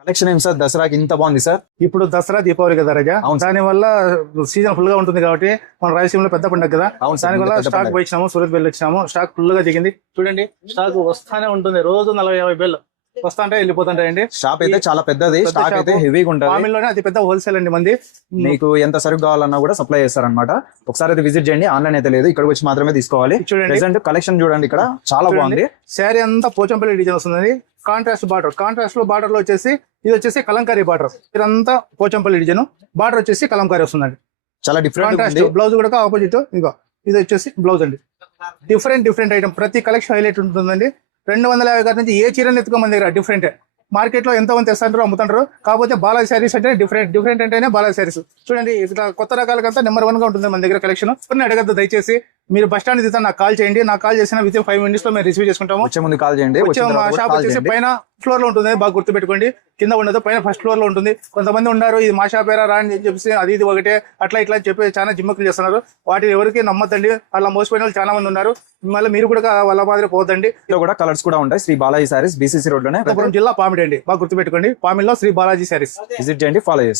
Collection ఏం sir దసరాకి ఇంత బాగుంది సార్? ఇప్పుడు దసరా దీపావళి కదా రాజా, అవును సార్. దాని వల్ల సీజన్ ఫుల్ గా ఉంటుంది కాబట్టి మన రాయలసీమలో పెద్ద పండుగ కదా, అవును సార్, దాని వల్ల పెద్ద స్టాక్ పండగ. పోయించినాము, సూరత్ బెల్ ఇచ్చినాము, స్టాక్ ఫుల్ గా దిగింది. చూడండి స్టాక్ వస్తానే ఉంటుంది, రోజు 40-50 బెల్ వస్తాంటాయి వెళ్ళిపోతుంటాయండి. షాప్ అయితే చాలా పెద్దది, పెద్ద స్టాక్ అయితే షాపు. హెవీగా ఉంటుంది. మామిడిలోనే అతి పెద్ద హోల్సేల్ అండి మంది. మీకు ఎంత సరుకు కావాలన్నా కూడా సప్లై చేస్తారన్నమాట. ఒకసారి అయితే విజిట్ చేయండి, ఆన్లైన్ అయితే లేదు, ఇక్కడికి వచ్చి మాత్రమే తీసుకోవాలి. చూడండి. ప్రెసెంట్ కలెక్షన్ చూడండి, ఇక్కడ చాలా బాగుంది. శారీ అంతా పోచంపల్లి డిజైన్ వస్తుంది, కాంట్రాస్ట్ బార్డర్. కాంట్రాస్ట్ లో బార్డర్ లో వచ్చేసి ఇది వచ్చేసి కలంకారీ బార్డర్, ఇదంతా పోచంపల్లి డిజైన్, బార్డర్ వచ్చేసి కలంకారీ వస్తుందండి. చాలా డిఫరెంట్ కాంట్రాస్ట్ బ్లౌజ్ కూడా ఆపోజిట్, ఇగో ఇది వచ్చేసి బ్లౌజ్ అండి. డిఫరెంట్ ఐటమ్, ప్రతి కలెక్షన్ హైలైట్ ఉంటుందండి. 250 గారి నుంచి ఏ చీరని ఎత్తుకో మన దగ్గర డిఫరెంట్. మార్కెట్ లో ఎంతో మంది తెస్తుంటారు, అమ్ముతుంటారు. కాకపోతే బాలాజీ శారీస్ అంటే డిఫరెంట్ అంటేనే బాలాజీ శారీస్. చూడండి ఇట్లా కొత్త రకాలకంతా నెంబర్ 1 గా ఉంటుంది మన దగ్గర కలెక్షన్. కొన్ని అడగద్దు దయచేసి, మీరు బస్ స్టాండ్ దిగుతా నాకు కాల్ చేయండి. నాకు కాల్ చేసిన విత్ 5 minutes లో మేము రిసీవ్ చేసుకుంటాము. వచ్చే ముందు కాల్ చేయండి. వచ్చే మా షాప్ వచ్చేసి పైన ఫ్లోర్ లో ఉంటుంది, బాగా గుర్తుపెట్టుకోండి. కింద ఉండదు, పైన ఫస్ట్ ఫ్లోర్ లో ఉంటుంది. కొంతమంది ఉన్నారు ఇది మా షాపేరా రా అని చెప్పేసి అది ఇది ఒకటే అట్లా ఇట్లా అని చెప్పి చాలా జిమ్మకులు చేస్తున్నారు. వాటిని ఎవరికి నమ్మద్దండి, అలా మోసపోయిన వాళ్ళు చాలా మంది ఉన్నారు. మళ్ళీ మీరు కూడా వాళ్ళ మాదిరి పోవద్దండి. ఇందులో కూడా కలర్స్ కూడా ఉంటాయి. శ్రీ బాలాజీ సారీస్, బీసీసీ రోడ్ లోనే, అనంతపురం జిల్లా పామిడి అండి, బాగా గుర్తుపెట్టుకోండి. పామిడిలో శ్రీ బాలాజీ శారీస్. విజిట్ చేయండి, ఫాలో చేయండి.